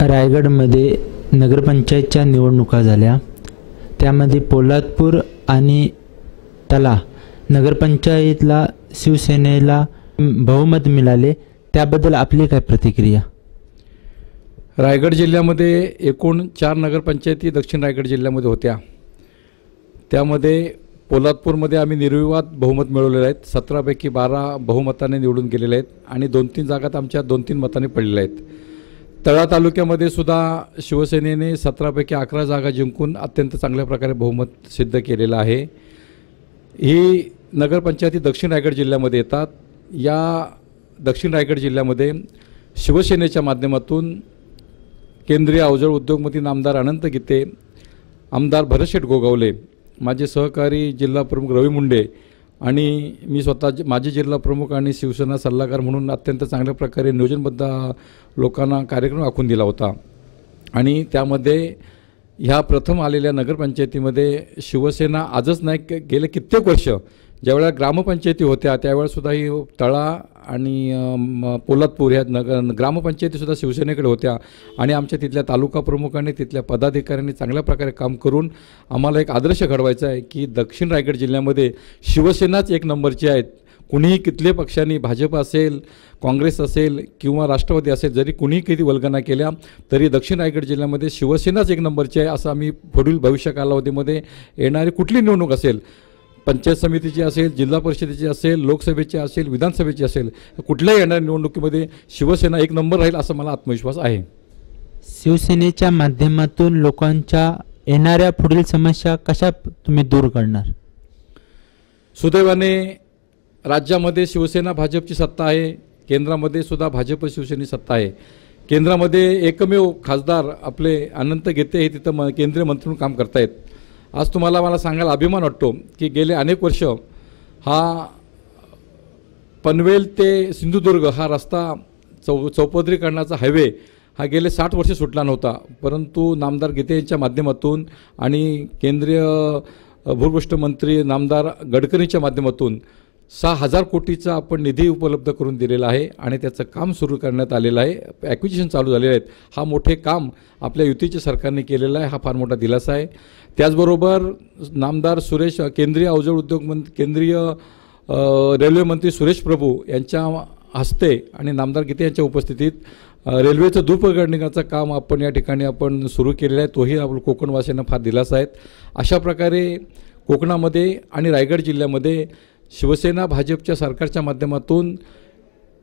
रायगडमध्ये नगरपंचायतच्या निवडणुका झाल्या। त्यामध्ये पोलादपूर आणि तला नगरपंचायतला शिवसेनेला बहुमत मिळाले, त्याबद्दल आपली काय प्रतिक्रिया? रायगड जिल्ह्यामध्ये एकूण 4 नगरपंचायती दक्षिण रायगड जिल्ह्यामध्ये होत्या। त्यामध्ये पोलादपूरमध्ये आम्ही निर्विवाद बहुमत मिळवलेले आहेत। 17 पैकी 12 बहुमताने निवडून गेलेले आहेत आणि 2-3 जागात आमच्या 2-3 मतांनी पडलेल्या आहेत। तळा तालुक्यामध्ये सुद्धा शिवसेनेने 17 पैकी 11 जागा जिंकून अत्यंत चांगल्या प्रकारे बहुमत सिद्ध केलेलं आहे। ही नगरपंचायती दक्षिण रायगड जिल्ह्यामध्ये येतात। या दक्षिण रायगड जिल्ह्यामध्ये शिवसेनेच्या माध्यमातून केंद्रीय अवजड उद्योगमंत्री नामदार अनंत गीते, आमदार भरतशेठ गोगावले, माझे सहकारी जिल्हा प्रमुख रवी मुंडे आणि मी स्वतः माजी जिल्हा प्रमुख आणि शिवसेना सल्लागार म्हणून अत्यंत चांगल्या प्रकारे नियोजनबद्ध लोकांना कार्यक्रम आखून दिला होता। आणि त्यामध्ये ह्या प्रथम आलेल्या नगरपंचायतीमध्ये शिवसेना आजच नाही, गेले कित्येक वर्ष ज्यावेळेला ग्रामपंचायती होत्या त्यावेळेसुद्धा ही तळा आणि पोलादपूर ह्या ग्रामपंचायतीसुद्धा शिवसेनेकडे होत्या आणि आमच्या तिथल्या तालुका प्रमुखांनी तिथल्या पदाधिकाऱ्यांनी चांगल्या प्रकारे काम करून आम्हाला एक आदर्श घडवायचा आहे की दक्षिण रायगड जिल्ह्यामध्ये शिवसेनाच एक नंबरची आहेत। कुणीही कितले पक्षांनी, भाजप असेल, काँग्रेस असेल किंवा राष्ट्रवादी असेल, जरी कुणीही किती वल्गना केल्या तरी दक्षिण रायगड जिल्ह्यामध्ये शिवसेनाच एक नंबरची आहे असं आम्ही पुढील भविष्य कालावधीमध्ये येणारी कुठली निवडणूक असेल, पंचायत समितीची असेल, जिल्हा परिषदेची असेल, लोकसभेची असेल, विधानसभेची असेल, कुठल्याही येणाऱ्या निवडणुकीमध्ये शिवसेना एक नंबर राहील असा मला आत्मविश्वास आहे। शिवसेनेच्या माध्यमातून लोकांच्या येणाऱ्या पुढील समस्या कशा तुम्ही दूर करणार? सुदैवाने राज्यामध्ये शिवसेना भाजपची सत्ता आहे, केंद्रामध्ये सुद्धा भाजप शिवसेनेची सत्ता आहे। केंद्रामध्ये एकमेव खासदार आपले अनंत गीते हे तिथं केंद्रीय मंत्री म्हणून काम करतायत। आज मला सांगायला अभिमान वाटतो की गेले अनेक वर्ष हा पनवेल ते सिंधुदुर्ग हा रस्ता चौपदरीकरणाचा हायवे हा गेले 60 वर्ष सुटला नव्हता, परंतु नामदार गीते यांच्या माध्यमातून आणि केंद्रीय भूपृष्ठ मंत्री नामदार गडकरींच्या माध्यमातून 6,000 कोटीचा आपण निधी उपलब्ध करून दिलेला आहे आणि त्याचं काम सुरू करण्यात आलेलं आहे। ॲक्विजिशन चालू झालेले आहेत। हा मोठे काम आपल्या युतीच्या सरकारने केलेलं आहे, हा फार मोठा दिलासा आहे। त्याचबरोबर नामदार केंद्रीय अवजड उद्योग केंद्रीय रेल्वे मंत्री सुरेश प्रभू यांच्या हस्ते आणि नामदार गीते यांच्या उपस्थितीत रेल्वेचं दुपरीकरणाचं काम आपण या ठिकाणी आपण सुरू केलेलं आहे। तोही आपल्या कोकणवासियांना फार दिलासा आहे। अशा प्रकारे कोकणामध्ये आणि रायगड जिल्ह्यामध्ये शिवसेना भाजपच्या सरकारच्या माध्यमातून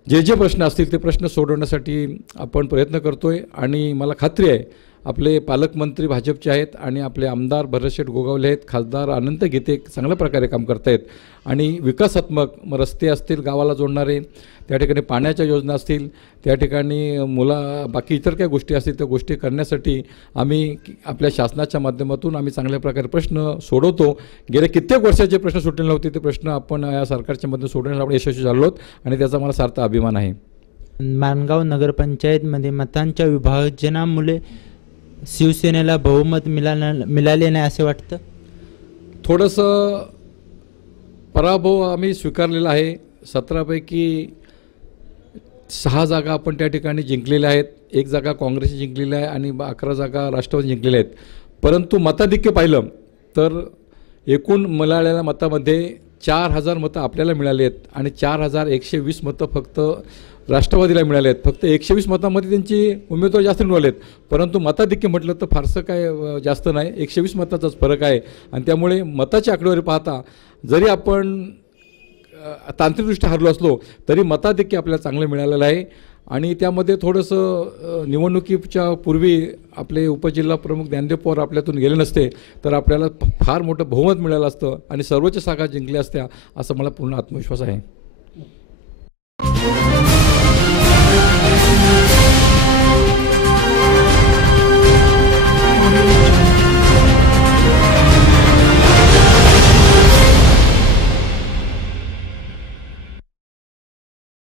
जे प्रश्न असतील ते प्रश्न सोडवण्यासाठी आपण प्रयत्न करतोय आणि मला खात्री आहे आपले पालकमंत्री भाजपचे आहेत आणि आपले आमदार भरतशेठ गोगावले आहेत, खासदार अनंत गीते चांगल्या प्रकारे काम करतायत आणि विकासात्मक रस्ते असतील गावाला जोडणारे, त्या ठिकाणी पाण्याच्या योजना असतील, त्या ठिकाणी बाकी इतर काय गोष्टी असतील त्या गोष्टी करण्यासाठी आम्ही आपल्या शासनाच्या माध्यमातून आम्ही चांगल्या प्रकारे प्रश्न सोडवतो। गेल्या कित्येक वर्षाचे प्रश्न सुटलेले नव्हते ते प्रश्न आपण या सरकारच्या मध्ये सोडवण्यास आपण यशस्वी झालो आहोत आणि त्याचा मला सार्थ अभिमान आहे। माणगाव नगरपंचायतमध्ये मतांच्या विभाजनामुळे शिवसेनेला बहुमत मिळाले नाही असे वाटतं? थोडंसं पराभव आम्ही स्वीकारलेला आहे। 17 पैकी 6 जागा आपण त्या ठिकाणी जिंकलेल्या आहेत, 1 जागा काँग्रेसची जिंकलेली आहे आणि 11 जागा राष्ट्रवादी जिंकलेल्या आहेत। परंतु मताधिक्य पाहिलं तर एकूण मिळालेल्या मतामध्ये 4,000 मतं आपल्याला मिळाली आहेत आणि 4,120 मतं फक्त राष्ट्रवादीला मिळाले आहेत। फक्त 120 मतांमध्ये त्यांची उमेदवार जास्त मिळाले आहेत, परंतु मताधिक्य म्हटलं तर फारसं काय जास्त नाही, 120 मताचाच फरक आहे आणि त्यामुळे मताची आकडेवारी पाहता जरी आपण तांत्रिकदृष्ट्या हरलो असलो तरी मताधिक्य आपल्याला चांगलं मिळालेलं आहे आणि त्यामध्ये थोडंसं निवडणुकीच्या पूर्वी आपले उपजिल्हा प्रमुख ज्ञानदेव पवार आपल्यातून गेले नसते तर आपल्याला फार मोठं बहुमत मिळालं असतं आणि सर्वोच्च जागा जिंकल्या असत्या असं मला पूर्ण आत्मविश्वास आहे.